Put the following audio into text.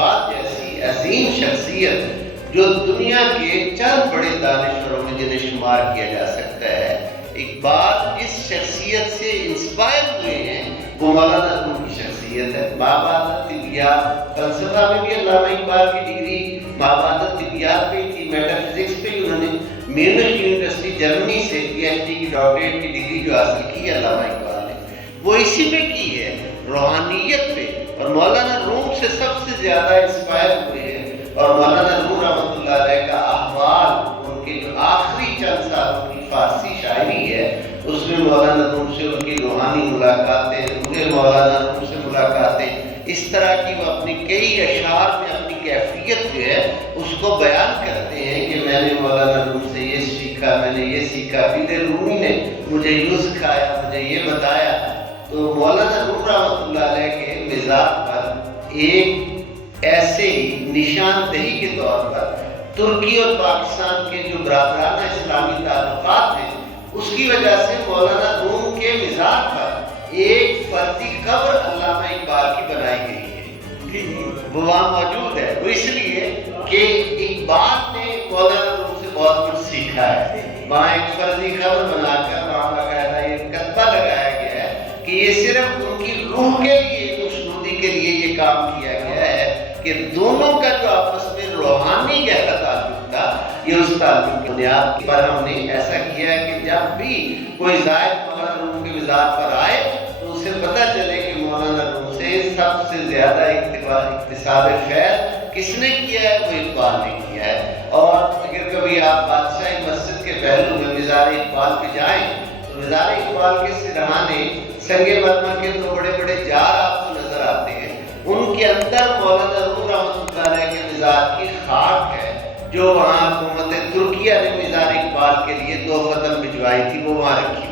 اقبال جیسی عظیم شخصیت جو دنیا کے چند بڑے دانشوروں میں جنہیں شمار کیا جا سکتا ہے، اقبال جس شخصیت سے انسپائر ہوئے ہیں وہ مولانا روم کی شخصیت ہے۔ مابعد طبیعیات، فلسفہ میں بھی علامہ اقبال کی ڈگری مابعد طبیعیات پہ تھی، میٹا فزکس پہ انہوں نے میونخ یونیورسٹی جرمنی سے پی ایچ ڈی کی ڈاکٹریٹ کی ڈگری جو حاصل کی ہے علامہ اقبال نے، وہ اسی پہ کی ہے، روحانیت پہ۔ اور مولانا روم سے سب سے زیادہ انسپائر ہوئے ہیں، اور مولانا روم رحمۃ اللہ علیہ کا احوال، ان کے جو آخری چند سالوں کی فارسی شاعری ہے اس میں مولانا روم سے ان کی روحانی ملاقاتیں، روح مولانا روم سے ملاقاتیں، اس طرح کی وہ اپنی کئی اشعار میں اپنی کیفیت جو ہے اس کو بیان کرتے ہیں کہ میں نے مولانا روم سے یہ سیکھا، میں نے یہ سیکھا، پیر رومی نے مجھے یوں سکھایا، مجھے یہ بتایا۔ تو مولانا روم رحمۃ اللہ علیہ کے مزاج پر ایک ایسے ہی نشاندہی کے طور پر ترکی اور پاکستان کے جو برادرانہ اسلامی تعلقات ہیں اس کی وجہ سے مولانا روم کے مزاج پر ایک فردی قبر علامہ اقبال کی بنائی گئی ہے، وہ وہاں موجود ہے۔ وہ اس لیے کہ اقبال نے مولانا روم سے بہت کچھ سیکھا ہے، وہاں ایک فردی قبر بنا کر وہاں باقاعدہ یہ کتبہ لگایا گیا ہے کہ یہ صرف ان کی روح کے لیے، خوشنودی کے لیے یہ کام کیا گیا ہے کہ دونوں کا جو آپس میں روحانی گہرا تعلق تھا، یہ اس تعلق کی بنیاد پر ہم نے ایسا کیا ہے کہ جب بھی کوئی زائر مولانا روم کے مزار پر آئے تو اسے پتہ چلے کہ مولانا روم سے سب سے زیادہ اکتساب فیض کس نے کیا ہے، وہ اقبال نے کیا ہے۔ اور اگر کبھی آپ بادشاہی مسجد کے پہلو میں مزار اقبال پہ جائیں تو مزار اقبال کے سرہانے سنگ مرمر کے دو بڑے بڑے جار آپ کو نظر آتے ہیں، ان کے اندر مولانا روم رحمۃ اللہ علیہ کے مزار کی خاک ہے جو وہاں حکومت ترکیہ نے مزار اقبال کے لیے 2 فتن بھجوائی تھی، وہ وہاں رکھی۔